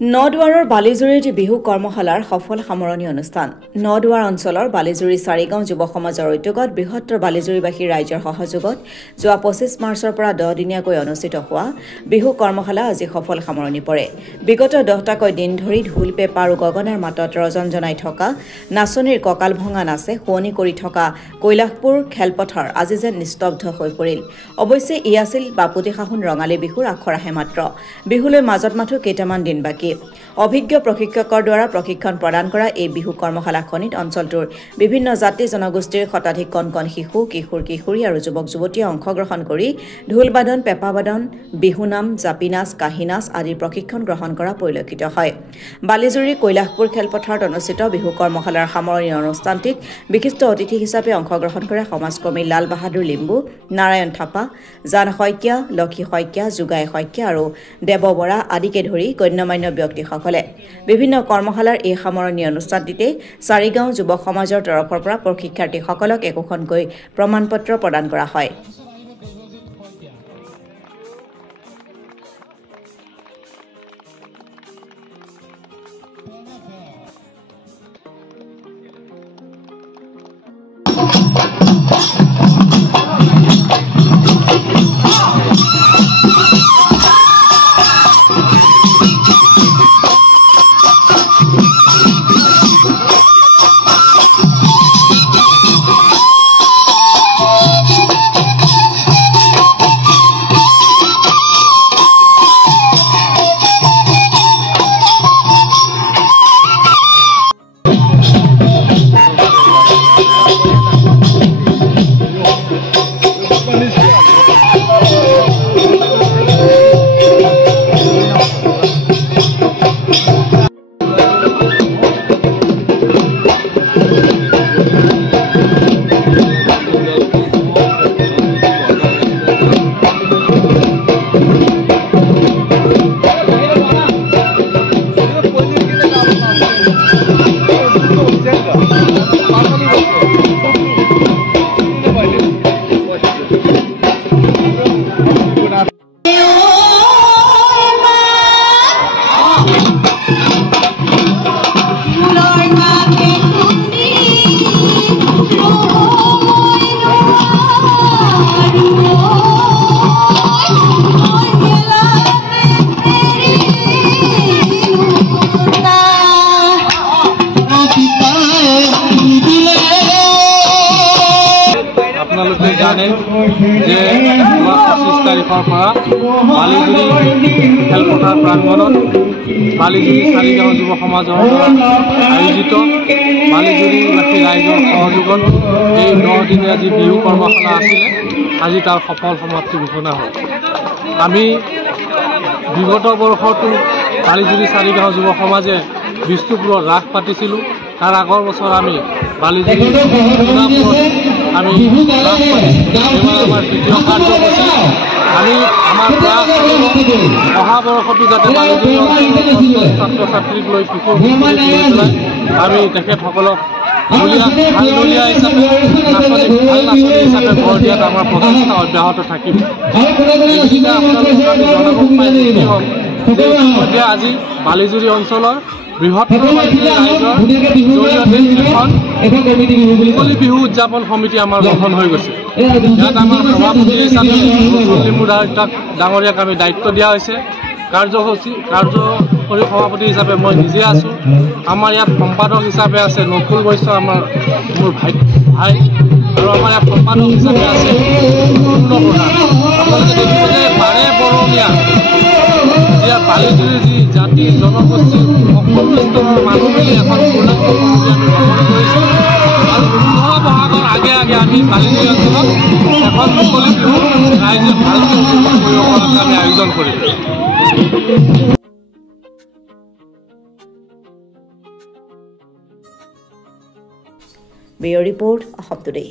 নদুৱাৰৰ বালিজুৰিত বিহু কৰ্মশালাৰ সফল সামৰণি অনুষ্ঠান। নদুৱাৰ অঞ্চলৰ বালিজুৰি চাৰিগাঁও যুৱ সমাজৰ উদ্যোগত বৃহত্তৰ বালিজুৰিবাসী ৰাইজৰ সহযোগত যোৱা ২৫ মাৰ্চৰ পৰা 10 দিনীয়াকৈ অনুষ্ঠিত হোৱা বিহু কৰ্মশালা আজি সফল সামৰণি পৰে। বিগত 10টাকৈ দিন ধৰি ঢোল পেপা আৰু গগনাৰ মাতত ৰজন জনাই থকা নাচনীৰ কঁকাল ভঙা নাচে শুৱনি কৰি থকা কৈলাশপুৰ খেলপথাৰ আজি যেন নিস্তব্ধ হৈ পৰিল। অৱশ্যে ই আছিল বাপুতিসাহোন ৰঙালী বিহুৰ আখৰাহে মাত্ৰ। বিহুলৈ মাজত মাথো কেইটামান দিন বাকী। অভিজ্ঞ প্ৰশিক্ষকৰ দ্বাৰা প্ৰশিক্ষণ প্ৰদান কৰা এই বিহু কৰ্মশালাখনিত অঞ্চলটোৰ বিভিন্ন জাতি জনগোষ্ঠীৰ শতাধিক কণ শিশু কিশোৰ কিশোৰী আৰু যুৱক যুৱতীয়ে অংশগ্ৰহণ কৰি ঢোল বাদন পেঁপা বাদন বিহুনাম জাপি নাচ কাহি নাচ আদিৰ প্ৰশিক্ষণ গ্ৰহণ কৰা পৰিলক্ষিত হয়। বালিজুৰি কৈলাশপুৰ খেলপথাৰত অনুষ্ঠিত বিহু কৰ্মশালাৰ সামৰণি অনুষ্ঠানটিত বিশিষ্ট অতিথি হিচাপে অংশগ্ৰহণ কৰে সমাজকৰ্মী লাল বাহাদুৰ লিম্বু, নাৰায়ণ থাপা, জান শইকীয়া, লক্ষী শইকীয়া, যোগাই শইকীয়া আৰু দেৱ বৰা আদিকে ধৰি গণ্যমান্য ব্যক্তিসকলে। বিভিন্ন কৰ্মশালাৰ এই সামৰণি অনুষ্ঠানটিতে চাৰিগাঁও যুৱ সমাজৰ তৰফৰ পৰা প্ৰশিক্ষাৰ্থীসকলক একোখনকৈ প্ৰমাণপত্ৰ প্ৰদান কৰা হয়। জানে যে 25 তাৰিখৰ পৰা বালিজুৰি খেলপথাৰ প্ৰাংগণত বালিজুৰি চাৰিগাঁও যুৱ সমাজৰ আয়োজিত বালিজুৰিবাসী ৰাইজৰ সহযোগত এই 10 দিনীয়া যি বিহু কৰ্মশালা আছিলে আজি তাৰ সফল সমাপ্তি ঘোষণা হ'ল। আমি বিগত বৰ্ষতো বালিজুৰি চাৰিগাঁও যুৱ সমাজে বিষ্ণুপুৰত ৰাস পাতিছিলোঁ। তাৰ আগৰ বছৰ আমি বালিজুৰি আমি ৰাস পাতিছিলোঁ। এইবাৰ আমাৰ দ্বিতীয় কাৰ্যসূচী আমি আমাৰ প্ৰয়াস অহা বৰ্ষতো যাতে বালিজুৰি অঞ্চলৰ ছাত্ৰ ছাত্ৰীক লৈ কিশোৰ কিশোৰীক লৈ পেলাই আমি তেখেতসকলক ভালদলীয়া হিচাপে ভাল নাচনী হিচাপে গঢ় দিয়াত আমাৰ প্ৰচেষ্টা অব্যাহত থাকিব। এইকেইটা আপোনালোকক আমি জনাব পাইছোঁ কি হ'ল যে ইতিমধ্যে আজি বালিজুৰি অঞ্চলৰ বৃহত্তৰ ৰাইজৰ জৰিয়তে এখন মুকলি বিহু উদযাপন সমিতি আমাৰ গঠন হৈ গৈছে। ইয়াত আমাৰ সভাপতি হিচাপে লিম্বু ডাঙৰীয়াক আমি দায়িত্ব দিয়া হৈছে। কাৰ্যকৰী সভাপতি হিচাপে মই নিজে আছোঁ। আমাৰ ইয়াত সম্পাদক হিচাপে আছে নকুল বৈশ্য, মোৰ ভাই আৰু আমাৰ ইয়াত সম্পাদক হিচাপে আছে পূৰ্ণ প্ৰধান। আপোনালোকে দেখিছে যে বাৰে বৰণীয়া ইয়াত বালিজুৰি যি জাতি জনগোষ্ঠীৰ সকলো স্তৰৰ মানুহ মিলি এখন পূৰ্ণাংগ সমিতি আমি গঠন কৰিছোঁ আৰু 15 বহাগৰ আগে আগে আমি বালিজুৰি অঞ্চলত এখন মুকলি বিহু ৰাইজে ভালকৈ উপভোগ কৰিব পৰাকৈ আমি আয়োজন কৰিছোঁ। Bureau report Assam today.